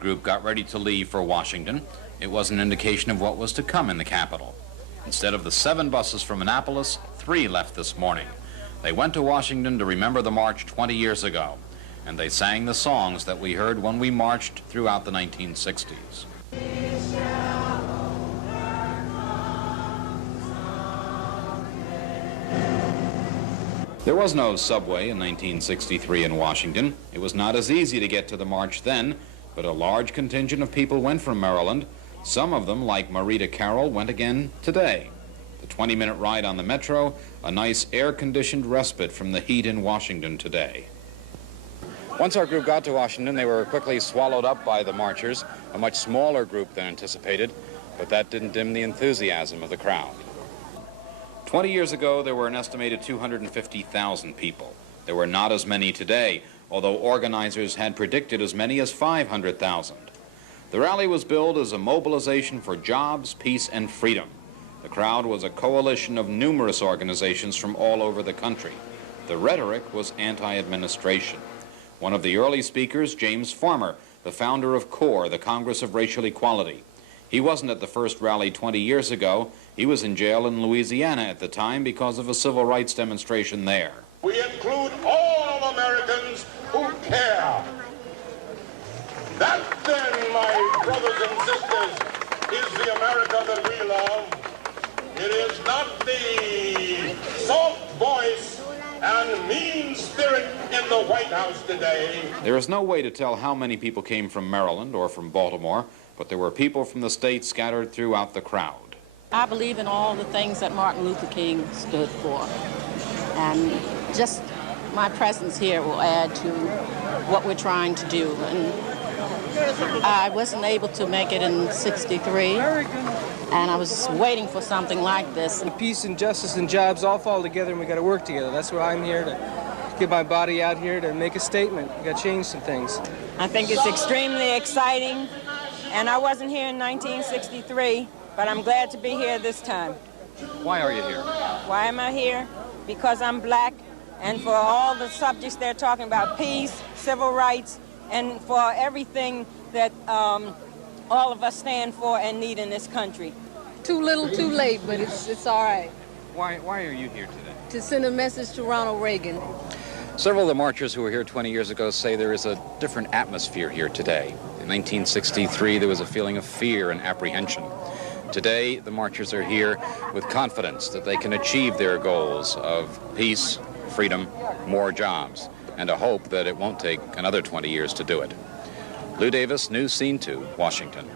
Group got ready to leave for Washington. It was an indication of what was to come in the capital. Instead of the 7 buses from Annapolis, 3 left this morning. They went to Washington to remember the march 20 years ago, and they sang the songs that we heard when we marched throughout the 1960s. There was no subway in 1963 in Washington. It was not as easy to get to the march then, but a large contingent of people went from Maryland. Some of them, like Marita Carroll, went again today. The 20-minute ride on the Metro, a nice air-conditioned respite from the heat in Washington today. Once our group got to Washington, they were quickly swallowed up by the marchers, a much smaller group than anticipated, but that didn't dim the enthusiasm of the crowd. 20 years ago, there were an estimated 250,000 people. There were not as many today, although organizers had predicted as many as 500,000. The rally was billed as a mobilization for jobs, peace, and freedom. The crowd was a coalition of numerous organizations from all over the country. The rhetoric was anti-administration. One of the early speakers, James Farmer, the founder of CORE, the Congress of Racial Equality. He wasn't at the first rally 20 years ago. He was in jail in Louisiana at the time because of a civil rights demonstration there. We include all Americans who care. That then, my brothers and sisters, is the America that we love. It is not the soft voice and mean spirit in the White House today. There is no way to tell how many people came from Maryland or from Baltimore, but there were people from the state scattered throughout the crowd. I believe in all the things that Martin Luther King stood for. And just my presence here will add to what we're trying to do. And I wasn't able to make it in '63, and I was waiting for something like this. Peace and justice and jobs all fall together, and we got to work together. That's why I'm here, to get my body out here to make a statement. We got to change some things. I think it's extremely exciting, and I wasn't here in 1963, but I'm glad to be here this time. Why are you here? Why am I here? Because I'm black, and for all the subjects they're talking about, peace, civil rights, and for everything that all of us stand for and need in this country. Too little, too late, but it's all right. Why are you here today? To send a message to Ronald Reagan. Several of the marchers who were here 20 years ago say there is a different atmosphere here today. In 1963, there was a feeling of fear and apprehension. Today, the marchers are here with confidence that they can achieve their goals of peace, freedom, more jobs, and a hope that it won't take another 20 years to do it. Lou Davis, News Scene 2, Washington.